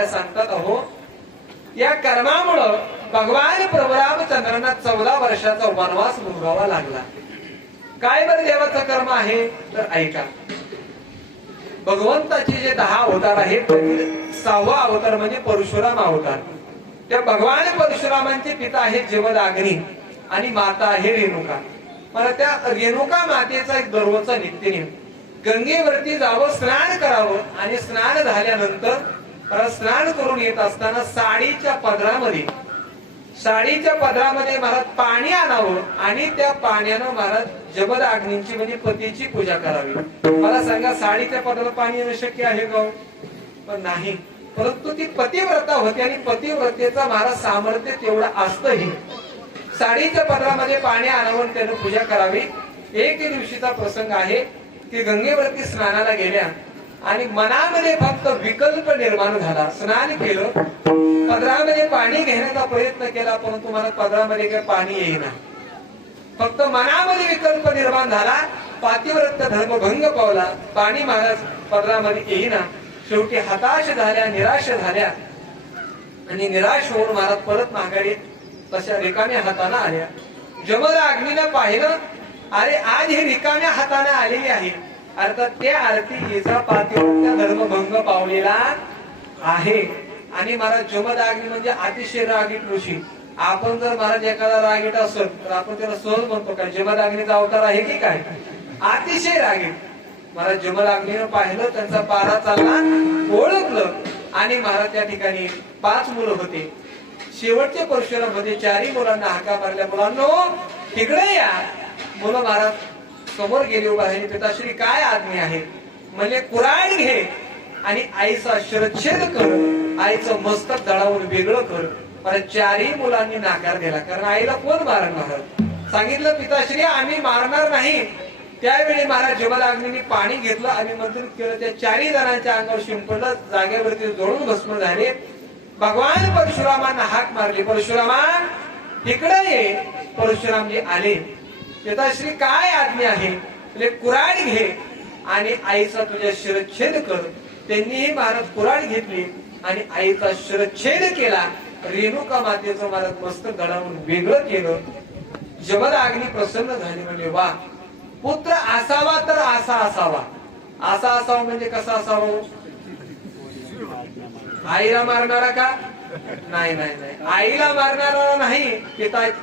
महाराज सांगतात, अहो या कर्मामुळं भगवान प्रभू रामचंद्रांना 14 वर्षाचा वनवास भोगावा लागला. काय बरं देवाचं कर्म आहे तर ऐका. भगवंताचे जे 10 अवतार आहेत, 6वा अवतार म्हणजे परशुराम अवतार. त्या भगवान परशुरामांचे पिता आहेत जमदग्नी आणि माता आहे रेणुका. मला त्या रेणुका मातेचा एक दररोजचा नित्यनेम, गंगेवरती जावं, स्नान करावं आणि स्नान झाल्यानंतर स्नान करून येत असताना साडीच्या पदरामध्ये महाराज पाणी आणावं आणि त्या पाण्यानं महाराज जमदग्नींची म्हणजे पतीची पूजा करावी. मला सांगा, साडीच्या पदरात पाणी येणं शक्य आहे का? पण नाही. परंतु ती पतिव्रता होती आणि पतिव्रतेचा महाराज सामर्थ्य तेवढं असतंही. साडीच्या पदरामध्ये पाणी आणावं, त्यानं पूजा करावी. एक दिवशीचा प्रसंग आहे की गंगेवरती स्नानाला गेल्या आणि मनामध्ये फक्त विकल्प निर्माण झाला. स्नान केलं, पदरामध्ये पाणी घेण्याचा प्रयत्न केला, परंतु मला पदरामध्ये काही पाणी येईना. फक्त मनामध्ये विकल्प निर्माण झाला. पातिव्रत्य धर्म भंग पावला. पाणी महाराज पदरामध्ये येईना. शेवटी हताश झाल्या, निराश झाल्या आणि निराश होऊन महाराज परत माघारी तशा रिकाम्या हाताने आल्या. जमदग्नीने पाहिलं, अरे आज ही रिकाम्या हाताने आलेली आहे, अर्थात त्या आरती हिचा पातिव्रत्य धर्म भंग पावलेला आहे. आणि महाराज जमदग्नी म्हणजे अतिशय रागीट ऋषी. आपण जर महाराज एखादा रागीट असेल तर आपण त्याला सहज म्हणतो काय जमदग्नीचा अवतार आहे की काय? अतिशय रागीट. महाराज जमदग्नीने पाहिलं, त्यांचा पारा चालला, ओळखलं आणि महाराज त्या ठिकाणी 5 मुलं होते. शेवटच्या परशुरामध्ये 4ही मुलांना हाका मारल्या, मुलांनो तिकडे या. मुलं महाराज समोर गेले, उभा राहिले. पिताश्री काय आज्ञा आहे? म्हणजे कुऱ्हाड घे आणि आईचा शिरच्छेद कर, आईचं मस्तक दळावून वेगळं कर. पण 4ही मुलांनी नाकार दिला, कारण आईला कोण मारणार? सांगितलं, पिताश्री आम्ही मारणार नाही. त्यावेळी महाराज जमदग्नींनी पाणी घेतलं आणि मंत्रित केलं, त्या 4ही जणांच्या अंगावर शिंपडलं, जागेवरती जळून भस्म झाले. भगवान परशुरामांना हाक मारली, परशुरामा इकडे ये. परशुरामजी आले. पिताश्री काय आज्ञा आहे? कुऱ्हाड घे आणि आईचा तुझ्या शिरच्छेद कर. त्यांनीही महाराज कुऱ्हाड घेतली आणि आईचा शिरच्छेद केला. रेणुका मातेचं महाराज मस्तक दळावून वेगळं केलं. जमदग्नी प्रसन्न झाले, म्हणजे वा, पुत्र असावा तर असा असावा. असा असावा म्हणजे कसा असावा? आईला मारणारा का? नाही नाही नाही, आईला मारणारा नाही,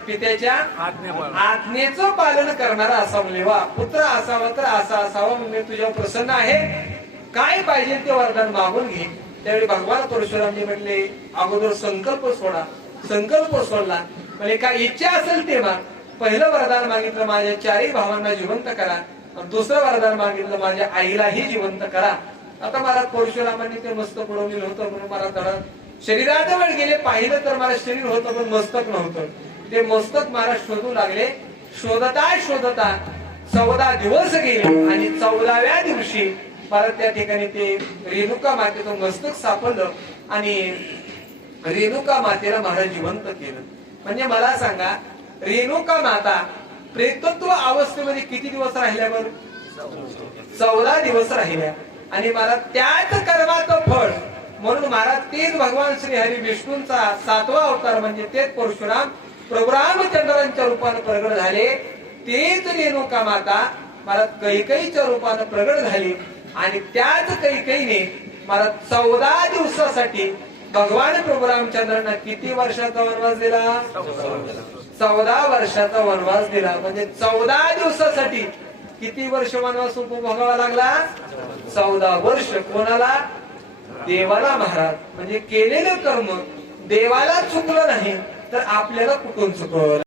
पित्याच्या आज्ञेचं पालन करणारा असावा. वा, पुत्र असावा तर असा असावा, म्हणजे तुझ्या प्रसन्न आहे, काय पाहिजे ते वरदान मागून घे. त्यावेळी भगवान परशुरामजी म्हटले, अगोदर संकल्प सोडा. संकल्प सोडला, म्हणजे काय इच्छा असेल ते माग. पहिलं वरदान मागितलं, माझ्या 4ही भावांना जिवंत करा. दुसरं वरदान मागितलं, माझ्या आईलाही जिवंत करा. आता महाराज परशुरामांनी ते मस्तक उडवलेलं होतं, म्हणून मला धडा शरीरात वर गेले. पाहिलं तर मला शरीर होतं पण मस्तक नव्हतं. ते मस्तक महाराज शोधू लागले. शोधता शोधता 14 दिवस गेले आणि 14व्या दिवशी परत त्या ठिकाणी ते रेणुका मातेचं मस्तक सापडलं आणि रेणुका मातेला महाराज जिवंत केलं. म्हणजे मला सांगा, रेणुका माता प्रेतत्व अवस्थेमध्ये किती दिवस राहिल्यावर? 14 दिवस राहिल्या. आणि मला त्याच कर्माचं फळ म्हणून महाराज तेच भगवान श्री हरी विष्णूंचा 7वा अवतार म्हणजे तेच परशुराम प्रभू रामचंद्रांच्या रूपाने प्रगट झाले. तेच रेणुका माता महाराज कैकेयीच्या रूपाने प्रगट झाली आणि त्याच कैकेयीने महाराज 14 दिवसासाठी भगवान प्रभू रामचंद्रांना किती वर्षाचा वनवास दिला? 14 वर्षाचा वनवास दिला. म्हणजे 14 दिवसासाठी किती वर्ष वनवास उपभोगावा लागला? 14 वर्ष. कोणाला? देवाला महाराज. म्हणजे केलेलं कर्म देवाला चुकलं नाही तर आपल्याला कुठून चुकवलं?